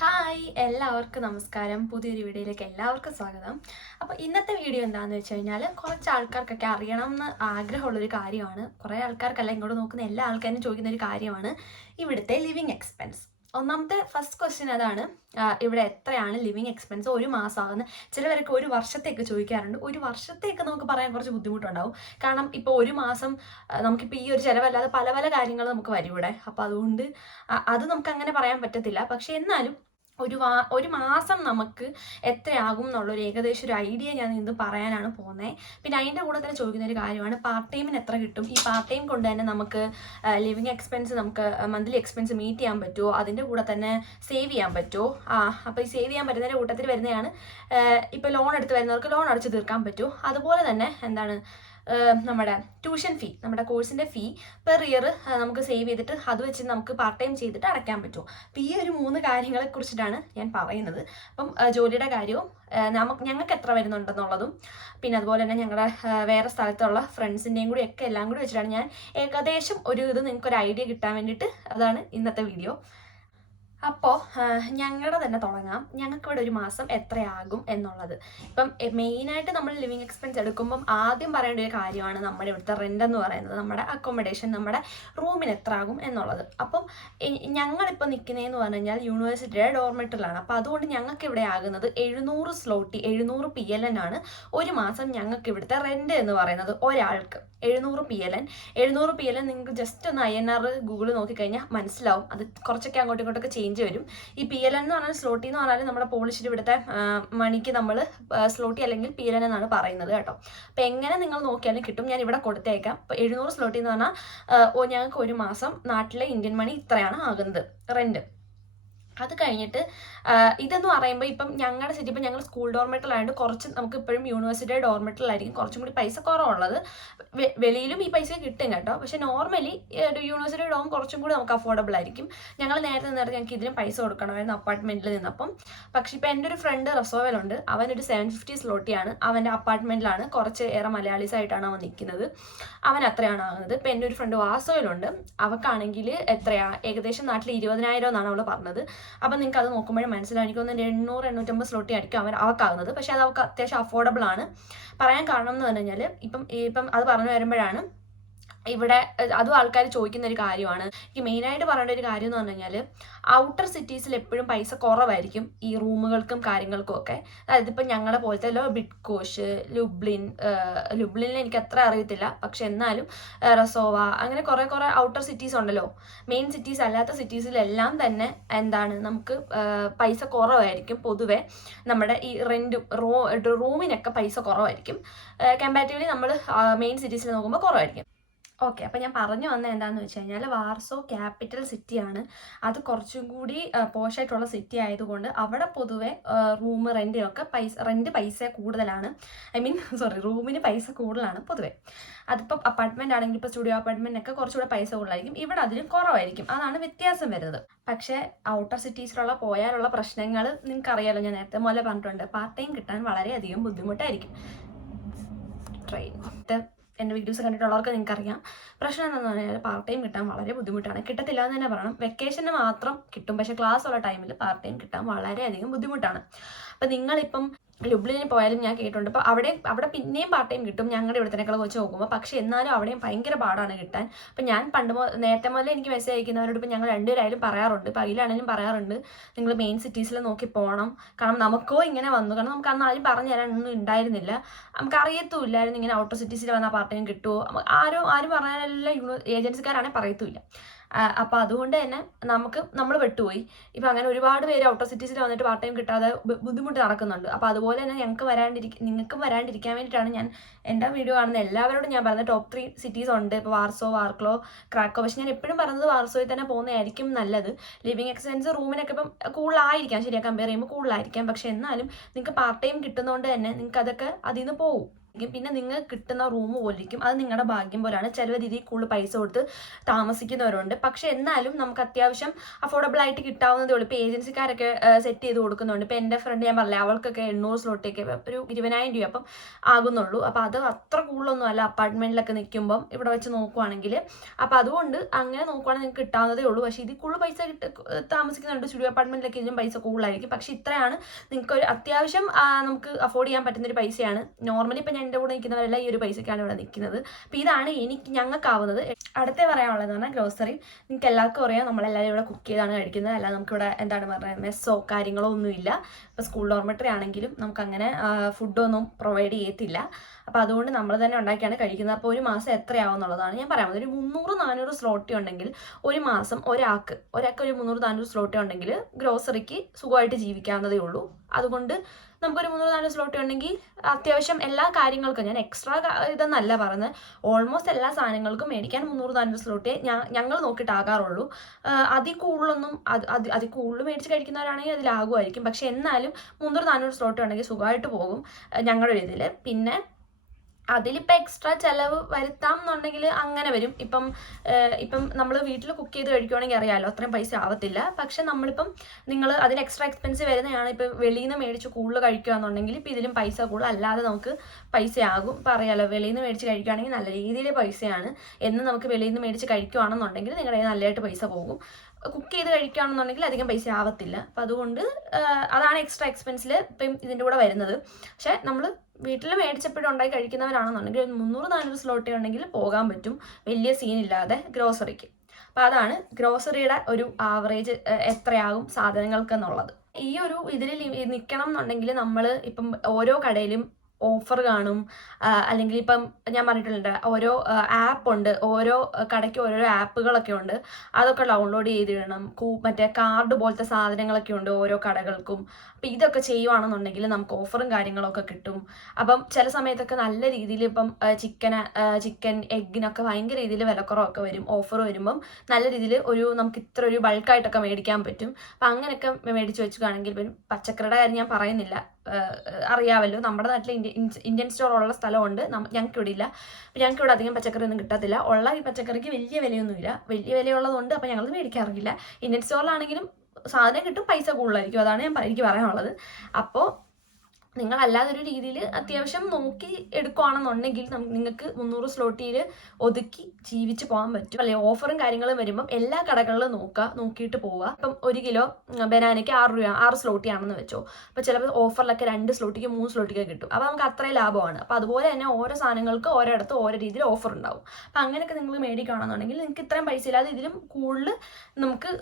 Hi എല്ലാവർക്കും നമസ്കാരം. പുതിയൊരു വീഡിയോയിലേക്ക് എല്ലാവർക്കും സ്വാഗതം. അപ്പോൾ ഇന്നത്തെ വീഡിയോ എന്താണെന്ന് വെച്ച് കഴിഞ്ഞാൽ കുറച്ച് ആൾക്കാർക്കൊക്കെ അറിയണം എന്ന് ആഗ്രഹമുള്ളൊരു കാര്യമാണ്. കുറേ ആൾക്കാർക്കല്ല ഇങ്ങോട്ട് നോക്കുന്ന എല്ലാ ആൾക്കാരും ചോദിക്കുന്ന ഒരു കാര്യമാണ് ഇവിടുത്തെ ലിവിങ് എക്സ്പെൻസ് ഒന്നാമത്തെ ഫസ്റ്റ് ക്വസ്റ്റ്യൻ അതാണ്. ഇവിടെ എത്രയാണ് ലിവിങ് എക്സ്പെൻസ് ഒരു മാസം മാസമാകുന്നത് ചിലവരൊക്കെ ഒരു വർഷത്തേക്ക് ചോദിക്കാറുണ്ട്. ഒരു വർഷത്തേക്ക് നമുക്ക് പറയാൻ കുറച്ച് ബുദ്ധിമുട്ടുണ്ടാവും. കാരണം ഇപ്പോൾ ഒരു മാസം നമുക്കിപ്പോൾ ഈ ഒരു ചിലവല്ലാതെ പല പല കാര്യങ്ങൾ നമുക്ക് വരും ഇവിടെ അപ്പോൾ അതുകൊണ്ട് അത് നമുക്ക് അങ്ങനെ പറയാൻ പറ്റത്തില്ല. പക്ഷേ എന്നാലും ഒരു വാ ഒരു മാസം നമുക്ക് എത്രയാകും എന്നുള്ളൊരു ഏകദേശം ഒരു ഐഡിയ ഞാൻ ഇന്ന് പറയാനാണ് പോകുന്നത് പിന്നെ അതിന്റെ കൂടെ തന്നെ ചോദിക്കുന്ന ഒരു കാര്യമാണ് പാർട്ട് ടൈമിന് എത്ര കിട്ടും? ഈ പാർട്ട് ടൈം കൊണ്ട് തന്നെ നമുക്ക് ലിവിങ് എക്സ്പെൻസ് നമുക്ക് മന്ത്ലി എക്സ്പെൻസ് മീറ്റ് ചെയ്യാൻ പറ്റുമോ അതിന്റെ കൂടെ തന്നെ സേവ് ചെയ്യാൻ പറ്റുമോ ആ അപ്പോൾ ഈ സേവ് ചെയ്യാൻ പറ്റുന്നതിന്റെ കൂട്ടത്തിൽ വരുന്നതാണ് ഇപ്പോൾ ലോൺ എടുത്ത് വരുന്നവർക്ക് ലോൺ അടച്ച് തീർക്കാൻ പറ്റുമോ അതുപോലെ തന്നെ എന്താണ് നമ്മുടെ ട്യൂഷൻ ഫീ നമ്മുടെ കോഴ്സിന്റെ ഫീ പെർ ഇയർ നമുക്ക് സേവ് ചെയ്തിട്ട് അത് വെച്ച് നമുക്ക് പാർട്ട് ടൈം ചെയ്തിട്ട് അടയ്ക്കാൻ പറ്റുമോ അപ്പോൾ ഈ ഒരു മൂന്ന് കാര്യങ്ങളെ കുറിച്ചിട്ടാണ് ഞാൻ പറയുന്നത്. അപ്പം ജോലിയുടെ കാര്യവും നമുക്ക് ഞങ്ങൾക്ക് എത്ര വരുന്നുണ്ടെന്നുള്ളതും പിന്നെ അതുപോലെ തന്നെ ഞങ്ങളുടെ വേറെ സ്ഥലത്തുള്ള ഫ്രണ്ട്സിന്റെയും കൂടി ഒക്കെ എല്ലാം കൂടി വെച്ചിട്ടാണ് ഞാൻ ഏകദേശം ഒരു ഇത് നിങ്ങൾക്ക് ഒരു ഐഡിയ കിട്ടാൻ വേണ്ടിയിട്ട് അതാണ് ഇന്നത്തെ വീഡിയോ അപ്പോൾ ഞങ്ങളുടെ തന്നെ തുടങ്ങാം. ഞങ്ങൾക്ക് ഇവിടെ ഒരു മാസം എത്രയാകും എന്നുള്ളത്. ഇപ്പം മെയിനായിട്ട് നമ്മൾ ലിവിങ് എക്സ്പെൻസ് എടുക്കുമ്പം ആദ്യം പറയേണ്ട ഒരു കാര്യമാണ് നമ്മുടെ ഇവിടുത്തെ റെന്റ് എന്ന് പറയുന്നത്. നമ്മുടെ അക്കോമഡേഷൻ നമ്മുടെ റൂമിന് എത്ര ആകും എന്നുള്ളത്. അപ്പം ഞങ്ങളിപ്പോൾ നിൽക്കുന്നതെന്ന് പറഞ്ഞു കഴിഞ്ഞാൽ യൂണിവേഴ്സിറ്റിയുടെ ഡോർമെറ്ററിലാണ് അപ്പോൾ അതുകൊണ്ട് ഞങ്ങൾക്ക് ഇവിടെ ആകുന്നത് എഴുന്നൂറ് സ്ലോട്ടി എഴുന്നൂറ് പി എൽ എൻ ആണ് ഒരു മാസം ഞങ്ങൾക്ക് ഇവിടുത്തെ റെന്റ് എന്ന് പറയുന്നത് ഒരാൾക്ക്. എഴുന്നൂറ് പി എൽ എൻ എഴുന്നൂറ് പി എൽ എൻ നിങ്ങൾക്ക് ജസ്റ്റ് ഒന്ന് ഐ എൻ ആർ ഗൂഗിൾ നോക്കിക്കഴിഞ്ഞാൽ മനസ്സിലാവും. അത് കുറച്ചൊക്കെ അങ്ങോട്ടും ഇങ്ങോട്ടൊക്കെ ചേഞ്ച് വരും. ഈ പി എൽ എൻ എന്ന് പറഞ്ഞാൽ സ്ലോട്ടി എന്ന് പറഞ്ഞാൽ നമ്മുടെ പോളിഷിൽ ഇവിടുത്തെ മണിക്ക് നമ്മൾ സ്ലോട്ടി അല്ലെങ്കിൽ പി എൽ എൻ എന്നാണ് പറയുന്നത് കേട്ടോ. അപ്പോൾ എങ്ങനെ നിങ്ങൾ നോക്കിയാലും കിട്ടും. ഞാൻ ഇവിടെ കൊടുത്തേക്കാം. അപ്പോൾ എഴുന്നൂറ് സ്ലോട്ടി എന്ന് പറഞ്ഞാൽ ഞങ്ങൾക്ക് ഒരു മാസം നാട്ടിലെ ഇന്ത്യൻ മണി ഇത്രയാണ് ആകുന്നത്. റെന്റ് അത് കഴിഞ്ഞിട്ട് ഇതെന്ന് പറയുമ്പോൾ ഇപ്പം ഞങ്ങളുടെ സിറ്റി ഇപ്പം ഞങ്ങൾ സ്കൂൾ ഡോർമെറ്ററിലായതുകൊണ്ട് കുറച്ച് നമുക്ക് ഇപ്പോഴും യൂണിവേഴ്സിറ്റി ഡോർമെറ്ററിലായിരിക്കും കുറച്ചും കൂടി പൈസ കുറവുള്ളത്. വെളിയിലും ഈ പൈസ കിട്ടും കേട്ടോ. പക്ഷെ നോർമലി യൂണിവേഴ്സിറ്റി ഡോം കുറച്ചും കൂടി നമുക്ക് അഫോർഡബിൾ ആയിരിക്കും. ഞങ്ങൾ നേരത്തെ നേരത്തെ ഞങ്ങൾക്ക് ഇതിനും പൈസ കൊടുക്കണമായിരുന്നു അപ്പാർട്ട്മെന്റിൽ നിന്നപ്പം. പക്ഷെ ഇപ്പം എന്റെ ഒരു ഫ്രണ്ട് റസോവലുണ്ട് അവനൊരു സെവൻ ഫിഫ്റ്റി സ്ലോട്ടിയാണ് അവന്റെ അപ്പാർട്ട്മെന്റിലാണ് കുറച്ച് ഏറെ മലയാളീസ് ആയിട്ടാണ് അവൻ നിൽക്കുന്നത് അവൻ അത്രയാണ് ആകുന്നത്. ഇപ്പം എന്റെ ഒരു ഫ്രണ്ട് വാസോയിലുണ്ട്. അവക്കാണെങ്കിൽ എത്രയാ? ഏകദേശം നാട്ടിൽ ഇരുപതിനായിരം എന്നാണ് അവൾ പറഞ്ഞത്. അപ്പം നിങ്ങൾക്ക് അത് നോക്കുമ്പോഴും മനസ്സിലാവും എനിക്കൊന്ന് എണ്ണൂറ് എണ്ണൂറ്റമ്പത് സ്ലോട്ടി ആയിരിക്കും അവർ അവക്കാകുന്നത് പക്ഷേ അത് അവർക്ക് അത്യാവശ്യം അഫോർഡബിൾ ആണ്. പറയാൻ കാരണം എന്ന് പറഞ്ഞു കഴിഞ്ഞാൽ ഇപ്പം ഇപ്പം അത് പറഞ്ഞു വരുമ്പോഴാണ് ഇവിടെ അതും ആൾക്കാർ ചോദിക്കുന്ന ഒരു കാര്യമാണ്. എനിക്ക് മെയിനായിട്ട് പറയേണ്ട ഒരു കാര്യം എന്ന് പറഞ്ഞു കഴിഞ്ഞാൽ ഔട്ടർ സിറ്റീസിൽ എപ്പോഴും പൈസ കുറവായിരിക്കും ഈ റൂമുകൾക്കും കാര്യങ്ങൾക്കും ഒക്കെ. അതായത് ഇപ്പം ഞങ്ങളെ പോലത്തെ ലോ കോഷ് ലുബ്ലിൻ ലുബ്ലിനിൽ എനിക്ക് അത്ര അറിയത്തില്ല. പക്ഷെ എന്നാലും റസോവ അങ്ങനെ കുറേ കുറേ ഔട്ടർ സിറ്റീസ് ഉണ്ടല്ലോ. മെയിൻ സിറ്റീസ് അല്ലാത്ത സിറ്റീസിലെല്ലാം തന്നെ എന്താണ് നമുക്ക് പൈസ കുറവായിരിക്കും പൊതുവെ. നമ്മുടെ ഈ റെന്റും റൂ റൂമിനൊക്കെ പൈസ കുറവായിരിക്കും. കമ്പാരിറ്റീവ്ലി നമ്മൾ മെയിൻ സിറ്റീസിൽ നോക്കുമ്പോൾ കുറവായിരിക്കും. ഓക്കെ അപ്പം ഞാൻ പറഞ്ഞു വന്നത് എന്താണെന്ന് വെച്ച് കഴിഞ്ഞാൽ വാർസോ ക്യാപിറ്റൽ സിറ്റിയാണ്. അത് കുറച്ചും കൂടി പോഷായിട്ടുള്ള സിറ്റി ആയതുകൊണ്ട് അവിടെ പൊതുവെ റൂം റെന്റിനൊക്കെ പൈസ റെന്റ് പൈസ കൂടുതലാണ്. ഐ മീൻ സോറി റൂമിന് പൈസ കൂടുതലാണ് പൊതുവെ. അതിപ്പോൾ അപ്പാർട്ട്മെന്റ് ആണെങ്കിൽ ഇപ്പോൾ സ്റ്റുഡിയോ അപ്പാർട്ട്മെന്റ് ഒക്കെ കുറച്ചുകൂടെ പൈസ കൂടുതലായിരിക്കും. ഇവിടെ അതിലും കുറവായിരിക്കും. അതാണ് വ്യത്യാസം വരുന്നത്. പക്ഷേ ഔട്ടർ സിറ്റീസിലുള്ള പോയാലുള്ള പ്രശ്നങ്ങൾ നിങ്ങൾക്കറിയാലോ ഞാൻ നേരത്തെ മുതലേ പറഞ്ഞിട്ടുണ്ട്. പാർട്ട് ടൈം കിട്ടാൻ വളരെയധികം ബുദ്ധിമുട്ടായിരിക്കും. ട്രെയിൻ. എന്റെ വീഡിയോസ് കണ്ടിട്ടുള്ളവർക്ക് നിങ്ങൾക്കറിയാം. പ്രശ്നം എന്താണെന്ന് പറഞ്ഞാൽ പാർട്ട് ടൈം കിട്ടാൻ വളരെ ബുദ്ധിമുട്ടാണ്. കിട്ടത്തില്ല എന്ന് തന്നെ പറയണം. വെക്കേഷന് മാത്രം കിട്ടും. പക്ഷേ ക്ലാസ് ഉള്ള ടൈമിൽ പാർട്ട് ടൈം കിട്ടാൻ വളരെയധികം ബുദ്ധിമുട്ടാണ്. അപ്പം നിങ്ങളിപ്പം ലുബ്ലിന് പോയാലും ഞാൻ കേട്ടിട്ടുണ്ട്. അപ്പോൾ അവിടെ അവിടെ പിന്നെയും പാർട്ട് ടൈം കിട്ടും ഞങ്ങളുടെ ഇവിടത്തേക്കാൾ വെച്ച് നോക്കുമ്പോൾ പക്ഷേ എന്നാലും അവിടെയും ഭയങ്കര പാടാണ് കിട്ടാൻ. അപ്പോൾ ഞാൻ പണ്ട് മുതൽ നേരത്തെ മുതലേ എനിക്ക് മെസ്സേജ് അയക്കുന്നവരോട് ഇപ്പോൾ ഞങ്ങൾ രണ്ടുപേരായാലും പറയാറുണ്ട്. ഇപ്പോൾ അതിലാണെങ്കിലും പറയാറുണ്ട്. നിങ്ങൾ മെയിൻ സിറ്റീസിൽ നോക്കി പോകണം കാരണം നമുക്കോ ഇങ്ങനെ വന്നു. കാരണം നമുക്ക് അന്ന് ആരും പറഞ്ഞു തരാനൊന്നും ഉണ്ടായിരുന്നില്ല. നമുക്ക് അറിയത്തുമില്ലായിരുന്നു ഇങ്ങനെ ഔട്ടർ സിറ്റീസിൽ വന്നാൽ പാർട്ട് ടൈം കിട്ടുമോ ആരും ആരും പറഞ്ഞാലെല്ലാം യൂണി ഏജൻസിക്കാരാണെങ്കിൽ പറയത്തുമില്ല. അപ്പോൾ അതുകൊണ്ട് തന്നെ നമുക്ക് നമ്മൾ പെട്ടുപോയി. ഇപ്പം അങ്ങനെ ഒരുപാട് പേര് ഔട്ടർ സിറ്റീസിൽ വന്നിട്ട് പാർട്ട് ടൈം കിട്ടാതെ ബുദ്ധിമുട്ട് നടക്കുന്നുണ്ട്. അപ്പോൾ അതുപോലെ തന്നെ ഞങ്ങൾക്ക് വരാണ്ടിരിക്കും നിങ്ങൾക്കും വരാണ്ടിരിക്കാൻ വേണ്ടിയിട്ടാണ് ഞാൻ എന്റെ വീഡിയോ കാണുന്ന എല്ലാവരോടും ഞാൻ പറഞ്ഞത് ടോപ്പ് ത്രീ സിറ്റീസ് ഉണ്ട്. ഇപ്പോൾ വാർസോ വാർക്ലോ ക്രാക്കോ. പക്ഷെ ഞാൻ എപ്പോഴും പറഞ്ഞത് വാർസോയിൽ തന്നെ പോകുന്നതായിരിക്കും നല്ലത്. ലിവിങ് എക്സ്പെൻസ് റൂമിനൊക്കെ ഇപ്പം കൂടുതലായിരിക്കാം. ശരിയാ കമ്പയർ ചെയ്യുമ്പോൾ കൂടുതലായിരിക്കാം. പക്ഷെ എന്നാലും നിങ്ങൾക്ക് പാർട്ട് ടൈം കിട്ടുന്നതുകൊണ്ട് തന്നെ നിങ്ങൾക്ക് അതൊക്കെ അതിൽ നിന്ന് പോകും പിന്നെ നിങ്ങൾ കിട്ടുന്ന റൂം പോലിരിക്കും അത് നിങ്ങളുടെ ഭാഗ്യം പോലെയാണ് ചിലവർ ഇതിൽ കൂടുതൽ പൈസ കൊടുത്ത് താമസിക്കുന്നവരുണ്ട്. പക്ഷെ എന്നാലും നമുക്ക് അത്യാവശ്യം അഫോർഡബിൾ ആയിട്ട് കിട്ടാവുന്നതേ ഉള്ളൂ. ഇപ്പോൾ ഏജൻസിക്കാരൊക്കെ സെറ്റ് ചെയ്ത് കൊടുക്കുന്നുണ്ട്. ഇപ്പോൾ എന്റെ ഫ്രണ്ട് ഞാൻ പറഞ്ഞില്ല അവൾക്കൊക്കെ എണ്ണൂറ് സ്ലോട്ടേക്ക് ഒരു ഇരുപതിനായിരം രൂപ അപ്പം ആകുന്നുള്ളൂ. അപ്പോൾ അത് അത്ര കൂടുതലൊന്നും അല്ല. അപ്പാർട്ട്മെന്റിലൊക്കെ നിൽക്കുമ്പം ഇവിടെ വെച്ച് നോക്കുവാണെങ്കിൽ അപ്പോൾ അതുകൊണ്ട് അങ്ങനെ നോക്കുവാണെങ്കിൽ നിങ്ങൾക്ക് കിട്ടാവുന്നതേ ഉള്ളൂ. പക്ഷെ ഇതിൽ കൂടുതൽ പൈസ താമസിക്കുന്നുണ്ട്. സ്റ്റുഡിയോ അപ്പാർട്ട്മെന്റിലൊക്കെ ഇതിനും പൈസ കൂടുതലായിരിക്കും. പക്ഷെ ഇത്രയാണ്. നിങ്ങൾക്ക് ഒരു അത്യാവശ്യം നമുക്ക് അഫോർഡ് ചെയ്യാൻ പറ്റുന്ന ഒരു പൈസയാണ്. നോർമലി ഇപ്പം ഞാൻ എന്റെ കൂടെ നിൽക്കുന്നവരെല്ലാം ഈ ഒരു പൈസക്കാണ് ഇവിടെ നിൽക്കുന്നത്. അപ്പോൾ ഇതാണ് എനിക്ക് ഞങ്ങൾക്കാവുന്നത്. അടുത്ത പറയാനുള്ളതെന്ന് പറഞ്ഞാൽ ഗ്രോസറി. നിങ്ങൾക്ക് എല്ലാവർക്കും അറിയാം നമ്മളെല്ലാവരും ഇവിടെ കുക്ക് ചെയ്താണ് കഴിക്കുന്നത്. അല്ലാതെ നമുക്കിവിടെ എന്താണ് പറയുന്നത് മെസ്സോ കാര്യങ്ങളോ ഒന്നുമില്ല. ഇപ്പോൾ സ്കൂൾ ഡോർമെറ്ററി ആണെങ്കിലും നമുക്കങ്ങനെ ഫുഡൊന്നും പ്രൊവൈഡ് ചെയ്യത്തില്ല. അപ്പോൾ അതുകൊണ്ട് നമ്മൾ തന്നെ ഉണ്ടാക്കിയാണ് കഴിക്കുന്നത്. അപ്പോൾ ഒരു മാസം എത്രയാവും എന്നുള്ളതാണ് ഞാൻ പറയാം ഒരു മുന്നൂറ് നാനൂറ് സ്ലോട്ടി ഉണ്ടെങ്കിൽ ഒരു മാസം ഒരാൾക്ക് ഒരാൾക്ക് ഒരു മുന്നൂറ് നാനൂറ് സ്ലോട്ടി ഉണ്ടെങ്കിൽ ഗ്രോസറിക്ക് സുഖമായിട്ട് ജീവിക്കാവുന്നതേ ഉള്ളൂ. അതുകൊണ്ട് നമുക്കൊരു മുന്നൂറ് നാല് സ്ലോട്ട് ഉണ്ടെങ്കിൽ അത്യാവശ്യം എല്ലാ കാര്യങ്ങൾക്കും ഞാൻ എക്സ്ട്രാ ഇതെന്നല്ല പറഞ്ഞ് ഓൾമോസ്റ്റ് എല്ലാ സാധനങ്ങൾക്കും മേടിക്കാൻ മുന്നൂറ് നാല് സ്ലോട്ടേ ഞാൻ ഞങ്ങൾ നോക്കിയിട്ടാകാറുള്ളൂ അതിൽ കൂടുതലൊന്നും അത് അത് അതിൽ കൂടുതൽ മേടിച്ച് കഴിക്കുന്നവരാണെങ്കിൽ അതിലാകുമായിരിക്കും പക്ഷെ എന്നാലും മുന്നൂറ് നാനൂറ് സ്ലോട്ട് ഉണ്ടെങ്കിൽ സുഖമായിട്ട് പോകും ഞങ്ങളുടെ ഇതിൽ പിന്നെ അതിലിപ്പോൾ എക്സ്ട്രാ ചിലവ് വരുത്താം എന്നുണ്ടെങ്കിൽ അങ്ങനെ വരും. ഇപ്പം ഇപ്പം നമ്മൾ വീട്ടിൽ കുക്ക് ചെയ്ത് കഴിക്കുവാണെങ്കിൽ അറിയാമല്ലോ അത്രയും പൈസ ആവത്തില്ല. പക്ഷെ നമ്മളിപ്പം നിങ്ങൾ അതിന് എക്സ്ട്രാ എക്സ്പെൻസ് വരുന്നതാണ്. ഇപ്പം വെളിയിൽ നിന്ന് മേടിച്ച് കൂടുതൽ കഴിക്കുകയാണെന്നുണ്ടെങ്കിൽ ഇപ്പം ഇതിലും പൈസ കൂടുതൽ അല്ലാതെ നമുക്ക് പൈസ ആകും ഇപ്പം അറിയാമല്ലോ വെളിയിൽ നിന്ന് മേടിച്ച് കഴിക്കുകയാണെങ്കിൽ നല്ല രീതിയിൽ പൈസയാണ്. എന്ന് നമുക്ക് വെളിയിൽ നിന്ന് മേടിച്ച് കഴിക്കുകയാണെന്നുണ്ടെങ്കിൽ നിങ്ങളുടെ നല്ലതായിട്ട് പൈസ പോകും. കുക്ക് ചെയ്ത് കഴിക്കുകയാണെന്നുണ്ടെങ്കിൽ അധികം പൈസ ആവത്തില്ല. അപ്പം അതുകൊണ്ട് അതാണ് എക്സ്ട്രാ എക്സ്പെൻസിൽ ഇപ്പം ഇതിന്റെ കൂടെ വരുന്നത്. പക്ഷേ നമ്മൾ വീട്ടിൽ മേടിച്ചപ്പോഴും ഉണ്ടായി കഴിക്കുന്നവരാണെന്നുണ്ടെങ്കിൽ ഒരു മുന്നൂറ് നാനൂറ് സ്ലോട്ടേ ഉണ്ടെങ്കിൽ പോകാൻ പറ്റും. വലിയ സീൻ ഇല്ലാതെ ഗ്രോസറിക്ക് അപ്പോൾ അതാണ് ഗ്രോസറിയുടെ ഒരു ആവറേജ് എത്രയാകും സാധനങ്ങൾക്ക് എന്നുള്ളത് ഈ ഒരു ഇതിൽ നിൽക്കണം എന്നുണ്ടെങ്കിൽ നമ്മൾ ഇപ്പം ഓരോ കടയിലും ഓഫർ കാണും. അല്ലെങ്കിൽ ഇപ്പം ഞാൻ പറഞ്ഞിട്ടുണ്ട് ഓരോ ആപ്പ് ഉണ്ട് ഓരോ കടയ്ക്ക് ഓരോരോ ആപ്പുകളൊക്കെ ഉണ്ട്. അതൊക്കെ ഡൗൺലോഡ് ചെയ്തിടണം. കൂ മറ്റേ കാർഡ് പോലത്തെ സാധനങ്ങളൊക്കെ ഉണ്ട് ഓരോ കടകൾക്കും. അപ്പം ഇതൊക്കെ ചെയ്യുവാണെന്നുണ്ടെങ്കിൽ നമുക്ക് ഓഫറും കാര്യങ്ങളൊക്കെ കിട്ടും. അപ്പം ചില സമയത്തൊക്കെ നല്ല രീതിയിൽ ഇപ്പം ചിക്കൻ ചിക്കൻ എഗ്ഗിനൊക്കെ ഭയങ്കര രീതിയിൽ വിലക്കുറവൊക്കെ വരും. ഓഫർ വരുമ്പം നല്ല രീതിയിൽ ഒരു നമുക്ക് ഇത്ര ഒരു ബൾക്കായിട്ടൊക്കെ മേടിക്കാൻ പറ്റും. അപ്പം അങ്ങനെയൊക്കെ മേടിച്ച് വെച്ചുകയാണെങ്കിൽ പച്ചക്കറിയുടെ കാര്യം ഞാൻ പറയുന്നില്ല. അറിയാമല്ലോ നമ്മുടെ നാട്ടിൽ ഇന്ത്യ ഇന്ത്യൻ സ്റ്റോർ ഉള്ള സ്ഥലമുണ്ട്. ഞങ്ങൾക്ക് ഇവിടെ ഇല്ല അപ്പം ഞങ്ങൾക്ക് ഇവിടെ അധികം പച്ചക്കറി ഒന്നും കിട്ടത്തില്ല. ഉള്ള ഈ പച്ചക്കറിക്ക് വലിയ വിലയൊന്നുമില്ല. വലിയ വിലയുള്ളതുകൊണ്ട് അപ്പം ഞങ്ങൾ മേടിക്കാറില്ല. ഇന്ത്യൻ സ്റ്റോറിലാണെങ്കിലും സാധനം കിട്ടും പൈസ കൂടുതലായിരിക്കും. അതാണ് ഞാൻ എനിക്ക് പറയാനുള്ളത്. അപ്പോൾ നിങ്ങൾ അല്ലാതൊരു രീതിയിൽ അത്യാവശ്യം നോക്കി എടുക്കുകയാണെന്നുണ്ടെങ്കിൽ നിങ്ങൾക്ക് മുന്നൂറ് സ്ലോട്ടിയിൽ ഒതുക്കി ജീവിച്ച് പോകാൻ പറ്റും. അല്ലെ ഓഫറും കാര്യങ്ങളും വരുമ്പം എല്ലാ കടകളിലും നോക്കുക നോക്കിയിട്ട് പോവുക ഇപ്പം ഒരു കിലോ ബനാനയ്ക്ക് ആറ് രൂപ ആറ് സ്ലോട്ടിയാണെന്ന് വെച്ചോ. അപ്പോൾ ചിലപ്പോൾ ഓഫറിലൊക്കെ രണ്ട് സ്ലോട്ടിക്ക് മൂന്ന് സ്ലോട്ടിക്ക് കിട്ടും. അപ്പോൾ നമുക്ക് അത്രയും ലാഭമാണ്. അപ്പോൾ അതുപോലെ തന്നെ ഓരോ സാധനങ്ങൾക്ക് ഓരോയിടത്ത് ഓരോ രീതിയിൽ ഓഫർ ഉണ്ടാവും അപ്പോൾ അങ്ങനെയൊക്കെ നിങ്ങൾ മേടിക്കുകയാണെന്നുണ്ടെങ്കിൽ നിങ്ങൾക്ക് ഇത്രയും പൈസ ഇല്ലാതെ ഇതിലും കൂടുതൽ നമുക്ക്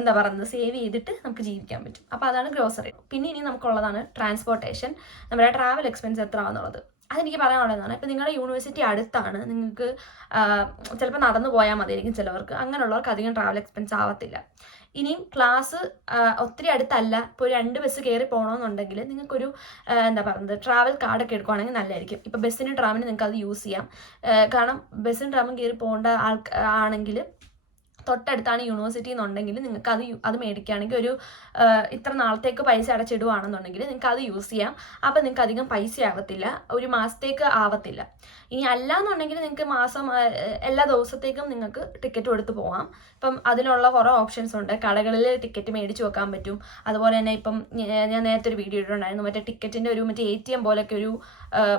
എന്താ പറയുന്നത് സേവ് ചെയ്തിട്ട് നമുക്ക് ജീവിക്കാൻ പറ്റും. അപ്പോൾ അതാണ് ഗ്രോസറി. പിന്നെ ഇനി നമുക്കുള്ളതാണ് ട്രാൻസ്പോർട്ടേഷൻ. നമ്മുടെ ട്രാവൽ എക്സ്പെൻസ് എത്ര ആണെന്നുള്ളത് അതെനിക്ക് പറയാനുള്ളതാണ് ഇപ്പം നിങ്ങളുടെ യൂണിവേഴ്സിറ്റി അടുത്താണ് നിങ്ങൾക്ക് ചിലപ്പോൾ നടന്നു പോയാൽ മതിയായിരിക്കും ചിലവർക്ക്. അങ്ങനെയുള്ളവർക്ക് അധികം ട്രാവൽ എക്സ്പെൻസ് ആവത്തില്ല. ഇനിയും ക്ലാസ് ഒത്തിരി അടുത്തല്ല ഇപ്പോൾ രണ്ട് ബസ് കയറി പോകണമെന്നുണ്ടെങ്കിൽ നിങ്ങൾക്കൊരു എന്താ പറയുന്നത് ട്രാവൽ കാർഡൊക്കെ എടുക്കുവാണെങ്കിൽ നല്ലതായിരിക്കും. ഇപ്പോൾ ബസ്സിനും ട്രാമിനും നിങ്ങൾക്ക് അത് യൂസ് ചെയ്യാം. കാരണം ബസ്സിനും ട്രാമും കയറി പോകേണ്ട ആൾ ആണെങ്കിൽ തൊട്ടടുത്താണ് യൂണിവേഴ്സിറ്റി എന്നുണ്ടെങ്കിൽ നിങ്ങൾക്ക് അത് അത് മേടിക്കുകയാണെങ്കിൽ ഒരു ഇത്ര നാളത്തേക്ക് പൈസ അടച്ചിടുവാണെന്നുണ്ടെങ്കിൽ നിങ്ങൾക്ക് അത് യൂസ് ചെയ്യാം. അപ്പോൾ നിങ്ങൾക്ക് അധികം പൈസ ആവത്തില്ല. ഒരു മാസത്തേക്ക് ആവത്തില്ല. ഇനി അല്ല എന്നുണ്ടെങ്കിൽ നിങ്ങൾക്ക് മാസം എല്ലാ ദിവസത്തേക്കും നിങ്ങൾക്ക് ടിക്കറ്റ് കൊടുത്ത് പോകാം ഇപ്പം അതിനുള്ള കുറേ ഓപ്ഷൻസ് ഉണ്ട്. കടകളിൽ ടിക്കറ്റ് മേടിച്ച് വെക്കാൻ പറ്റും. അതുപോലെ തന്നെ ഇപ്പം ഞാൻ നേരത്തെ ഒരു വീഡിയോ ഇട്ടിട്ടുണ്ടായിരുന്നു. മറ്റേ ടിക്കറ്റിന്റെ ഒരു മറ്റേ എ ടി എം പോലൊക്കെ ഒരു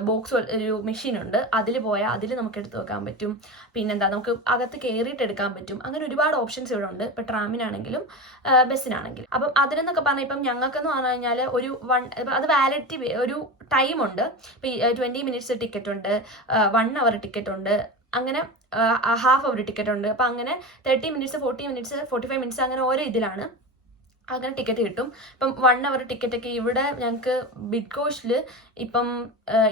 ബോക്സ് ഒരു മെഷീൻ ഉണ്ട്. അതിൽ പോയാൽ അതിൽ നമുക്ക് എടുത്ത് വെക്കാൻ പറ്റും. പിന്നെന്താ? നമുക്ക് അകത്ത് കയറിയിട്ട് എടുക്കാൻ പറ്റും. അങ്ങനെ ഒരുപാട് ഓപ്ഷൻസ് ഇവിടെ ഉണ്ട് ഇപ്പൊ ട്രാമിനാണെങ്കിലും ബസ്സിനാണെങ്കിലും. അപ്പം അതിനെന്നൊക്കെ പറഞ്ഞാൽ ഇപ്പം ഞങ്ങൾക്കെന്ന് പറഞ്ഞു കഴിഞ്ഞാൽ ഒരു വൺ അത് വാലിഡിറ്റി ഒരു ടൈം ഉണ്ട്. ഇപ്പം ട്വന്റി മിനിറ്റ്സ് ടിക്കറ്റ് ഉണ്ട് വൺ അവർ ടിക്കറ്റ് ഉണ്ട് അങ്ങനെ ഹാഫ് അവർ ടിക്കറ്റ് ഉണ്ട്. അപ്പം അങ്ങനെ thirty minutes forty minutes forty five minutes അങ്ങനെ ഓരോ ഇതിലാണ്. അങ്ങനെ ടിക്കറ്റ് കിട്ടും. ഇപ്പം വൺ അവർ ടിക്കറ്റ് ഒക്കെ ഇവിടെ ഞങ്ങൾക്ക് ബിഗ് കോഷിൽ ഇപ്പം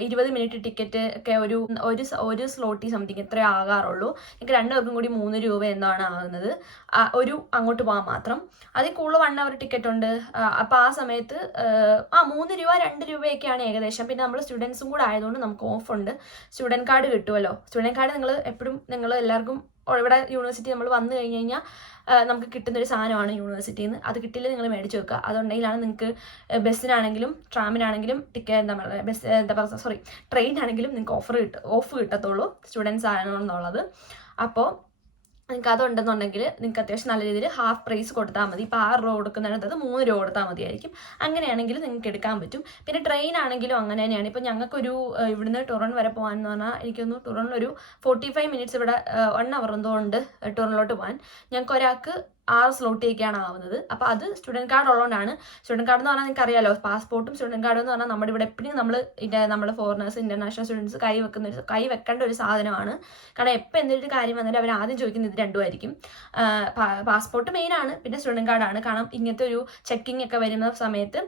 ഇരുപത് മിനിറ്റ് ടിക്കറ്റ് ഒക്കെ ഒരു ഒരു ഒരു സ്ലോട്ടി സംതിങ് ഇത്രേ ആകാറുള്ളൂ. എനിക്ക് രണ്ടുപേർക്കും കൂടി മൂന്ന് രൂപ എന്നാണ് ആകുന്നത്. ഒരു അങ്ങോട്ട് പോകാൻ മാത്രം. അതിൽ കൂടുതൽ വൺ അവർ ടിക്കറ്റ് ഉണ്ട്. അപ്പോൾ ആ സമയത്ത് ആ, മൂന്ന് രൂപ രണ്ട് രൂപയൊക്കെയാണ് ഏകദേശം. പിന്നെ നമ്മൾ സ്റ്റുഡൻസും കൂടെ ആയതുകൊണ്ട് നമുക്ക് ഓഫ് ഉണ്ട്. സ്റ്റുഡന്റ് കാർഡ് കിട്ടുമല്ലോ സ്റ്റുഡന്റ് കാർഡ് നിങ്ങൾ എപ്പോഴും നിങ്ങൾ എല്ലാവർക്കും ഇവിടെ യൂണിവേഴ്സിറ്റി നമ്മൾ വന്നു കഴിഞ്ഞ് കഴിഞ്ഞാൽ നമുക്ക് കിട്ടുന്ന ഒരു സാധനമാണ് യൂണിവേഴ്സിറ്റിയിൽ നിന്ന് അത് കിട്ടിയില്ല നിങ്ങൾ മേടിച്ച് വെക്കുക. അതുണ്ടെങ്കിലാണ് നിങ്ങൾക്ക് ബസ്സിനാണെങ്കിലും ട്രാമിനാണെങ്കിലും ടിക്കറ്റ് എന്താ പറയുക ബസ് എന്താ പറയുക സോറി ട്രെയിനാണെങ്കിലും നിങ്ങൾക്ക് ഓഫർ കിട്ടും ഓഫ് കിട്ടത്തുള്ളൂ സ്റ്റുഡൻസ് ആണെന്നുള്ളത് അപ്പോൾ നിങ്ങൾക്ക് അതുണ്ടെന്നുണ്ടെങ്കിൽ നിങ്ങൾക്ക് അത്യാവശ്യം നല്ല രീതിയിൽ ഹാഫ് പ്രൈസ് കൊടുത്താൽ മതി. ഇപ്പോൾ ആറ് രൂപ കൊടുക്കുന്നിടത്തത് മൂന്ന് രൂപ കൊടുത്താൽ മതിയായിരിക്കും. അങ്ങനെയാണെങ്കിൽ നിങ്ങൾക്ക് എടുക്കാൻ പറ്റും. പിന്നെ ട്രെയിൻ ആണെങ്കിലും അങ്ങനെ തന്നെയാണ്. ഇപ്പോൾ ഞങ്ങൾക്കൊരു ഇവിടുന്ന് ടുറൺ വരെ പോകാമെന്ന് പറഞ്ഞാൽ എനിക്കൊന്ന് ടൊറണിലൊരു ഫോർട്ടി ഫൈവ് മിനിറ്റ്സ് ഇവിടെ വൺ അവർ എന്തോ ഉണ്ട് ടൊറണിലോട്ട് പോകാൻ. ഞങ്ങൾക്ക് ഒരാൾക്ക് ആറ് സ്ലോട്ടിലേക്കാണ് ആവുന്നത്. അപ്പോൾ അത് സ്റ്റുഡന്റ് കാർഡ് ഉള്ളതുകൊണ്ടാണ് സ്റ്റുഡന്റ് കാർഡ് എന്ന് പറഞ്ഞാൽ നിങ്ങൾക്ക് അറിയാലോ പാസ്പോർട്ടും സ്റ്റുഡന്റ് കാർഡും എന്ന് പറഞ്ഞാൽ നമ്മുടെ ഇവിടെ എപ്പോഴും നമ്മൾ നമ്മുടെ ഫോറിനേഴ്സ് ഇന്റർനാഷണൽ സ്റ്റുഡൻസ് കൈ വെക്കുന്ന ഒരു കൈ വെക്കേണ്ട ഒരു സാധനമാണ്. കാരണം എപ്പോൾ എന്തെങ്കിലും കാര്യം വന്നാലും അവർ ആദ്യം ചോദിക്കുന്നത് ഇത് രണ്ടുമായിരിക്കും പാസ്പോർട്ട് മെയിൻ ആണ് പിന്നെ സ്റ്റുഡന്റ് കാർഡാണ് കാരണം ഇങ്ങനത്തെ ഒരു ചെക്കിംഗ് ഒക്കെ വരുന്ന സമയത്ത്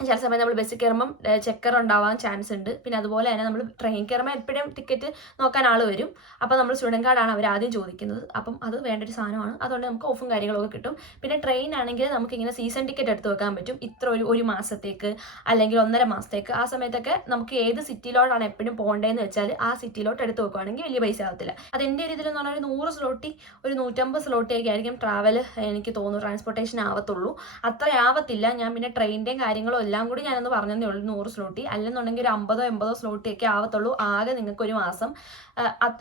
ചില സമയം നമ്മൾ ബസ്സിൽ കയറുമ്പം ചെക്കർ ഉണ്ടാവാൻ ചാൻസ് ഉണ്ട്. പിന്നെ അതുപോലെ തന്നെ നമ്മൾ ട്രെയിൻ കയറുമ്പോൾ എപ്പോഴും ടിക്കറ്റ് നോക്കാൻ ആൾ വരും. അപ്പോൾ നമ്മൾ സ്റ്റുഡന്റ് കാർഡാണ് അവർ ആദ്യം ചോദിക്കുന്നത്. അപ്പം അത് വേണ്ട ഒരു സാധനമാണ്. അതുകൊണ്ട് നമുക്ക് ഓഫും കാര്യങ്ങളൊക്കെ കിട്ടും. പിന്നെ ട്രെയിൻ ആണെങ്കിൽ നമുക്ക് ഇങ്ങനെ സീസൺ ടിക്കറ്റ് എടുത്ത് വെക്കാൻ പറ്റും. ഇത്ര ഒരു ഒരു മാസത്തേക്ക് അല്ലെങ്കിൽ ഒന്നര മാസത്തേക്ക്. ആ സമയത്തൊക്കെ നമുക്ക് ഏത് സിറ്റിയിലോട്ടാണ് എപ്പോഴും പോകേണ്ടതെന്ന് വെച്ചാൽ ആ സിറ്റിയിലോട്ട് എടുത്ത് വെക്കുവാണെങ്കിൽ വലിയ പൈസ ആവത്തില്ല. അത് എന്റെ ഒരു ഇതിലെന്ന് പറഞ്ഞാൽ ഒരു നൂറ് സ്ലോട്ടി ഒരു നൂറ്റമ്പത് സ്ലോട്ടിയൊക്കെ ആയിരിക്കും ട്രാവൽ എനിക്ക് തോന്നുന്നു ട്രാൻസ്പോർട്ടേഷൻ ആവത്തുള്ളൂ. അത്ര ആവത്തില്ല. ഞാൻ പിന്നെ ട്രെയിനിന്റെയും കാര്യങ്ങളും എല്ലാം കൂടി ഞാനൊന്ന് പറഞ്ഞതേ ഉള്ളൂ നൂറ് സ്ലോട്ടി അല്ലെന്നുണ്ടെങ്കിൽ ഒരു അമ്പതോ എൺപതോ സ്ലോട്ടി ഒക്കെ ആവത്തുള്ളൂ. ആകെ നിങ്ങൾക്ക് ഒരു മാസം.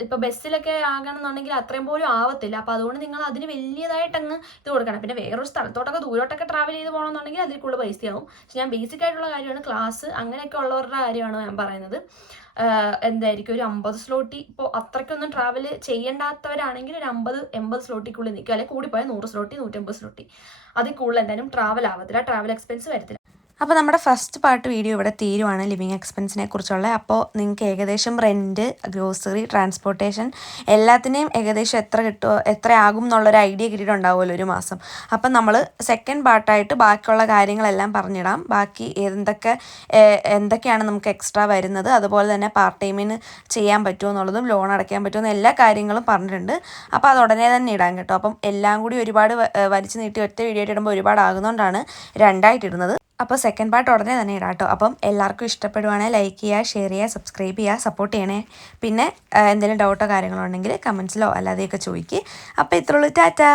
ഇപ്പോൾ ബസ്സിലൊക്കെ ആകണമെന്നുണ്ടെങ്കിൽ അത്രയും പോലും ആവത്തില്ല. അപ്പോൾ അതുകൊണ്ട് നിങ്ങൾ അതിന് വലിയതായിട്ട് അങ്ങ് ഇത് കൊടുക്കണം. പിന്നെ വേറൊരു സ്ഥലത്തോട്ടൊക്കെ ദൂരോട്ടൊക്കെ ട്രാവൽ ചെയ്ത് പോകണമെന്നുണ്ടെങ്കിൽ അതിൽ കൂടുതൽ പൈസയാവും പക്ഷെ ഞാൻ ബേസിക് ആയിട്ടുള്ള കാര്യമാണ്. ക്ലാസ് അങ്ങനെയൊക്കെ ഉള്ളവരുടെ കാര്യമാണ് ഞാൻ പറയുന്നത്. എന്തായിരിക്കും? ഒരു അമ്പത് സ്ലോട്ടി ഇപ്പോൾ അത്രയ്ക്കൊന്നും ട്രാവൽ ചെയ്യേണ്ടാത്തവരാണെങ്കിൽ ഒരു അമ്പത് എൺപത് സ്ലോട്ടിക്കുള്ളിൽ നിൽക്കുക അല്ലെങ്കിൽ കൂടിപ്പോയാൽ നൂറ് സ്ലോട്ടി നൂറ്റമ്പത് സ്ലോട്ടി അതിൽ കൂടുതൽ എന്തായാലും ട്രാവൽ ആവത്തില്ല. ട്രാവൽ എക്സ്പെൻസ് വരത്തില്ല. അപ്പോൾ നമ്മുടെ ഫസ്റ്റ് പാർട്ട് വീഡിയോ ഇവിടെ തീരുവാണ് ലിവിങ് എക്സ്പെൻസിനെ കുറിച്ചുള്ള. അപ്പോൾ നിങ്ങൾക്ക് ഏകദേശം റെന്റ് ഗ്രോസറി ട്രാൻസ്പോർട്ടേഷൻ എല്ലാത്തിനെയും ഏകദേശം എത്ര കിട്ടുമോ എത്രയാകും എന്നുള്ളൊരു ഐഡിയ കിട്ടിയിട്ടുണ്ടാവുമല്ലോ ഒരു മാസം. അപ്പം നമ്മൾ സെക്കൻഡ് പാർട്ടായിട്ട് ബാക്കിയുള്ള കാര്യങ്ങളെല്ലാം പറഞ്ഞിടാം. ബാക്കി എന്തൊക്കെ എന്തൊക്കെയാണ് നമുക്ക് എക്സ്ട്രാ വരുന്നത് അതുപോലെ തന്നെ പാർട്ട് ടൈമിന് ചെയ്യാൻ പറ്റുമോ എന്നുള്ളതും ലോൺ അടയ്ക്കാൻ പറ്റുമോ എന്ന എല്ലാ കാര്യങ്ങളും പറഞ്ഞിട്ടുണ്ട്. അപ്പോൾ അത് ഉടനെ തന്നെ ഇടാം കേട്ടോ. അപ്പം എല്ലാം കൂടി ഒരുപാട് വലിച്ചു നീട്ടി ഒറ്റ വീഡിയോ ആയിട്ട് ഇടുമ്പോൾ ഒരുപാട് ആകുന്നതുകൊണ്ടാണ് രണ്ടായിട്ട് ഇടുന്നത്. അപ്പോൾ സെക്കൻഡ് പാർട്ട് ഉടനെ തന്നെ ഇടാം കേട്ടോ. അപ്പം എല്ലാവർക്കും ഇഷ്ടപ്പെടുവാണെങ്കിൽ ലൈക്ക് ചെയ്യുക ഷെയർ ചെയ്യുക സബ്സ്ക്രൈബ് ചെയ്യുക സപ്പോർട്ട് ചെയ്യണേ. പിന്നെ എന്തെങ്കിലും ഡൗട്ടോ കാര്യങ്ങളോ ഉണ്ടെങ്കിൽ കമൻസിലോ അല്ലാതെയൊക്കെ ചോദിക്കുക അപ്പോൾ ഇത്രയുള്ളൂ. ടാറ്റാ!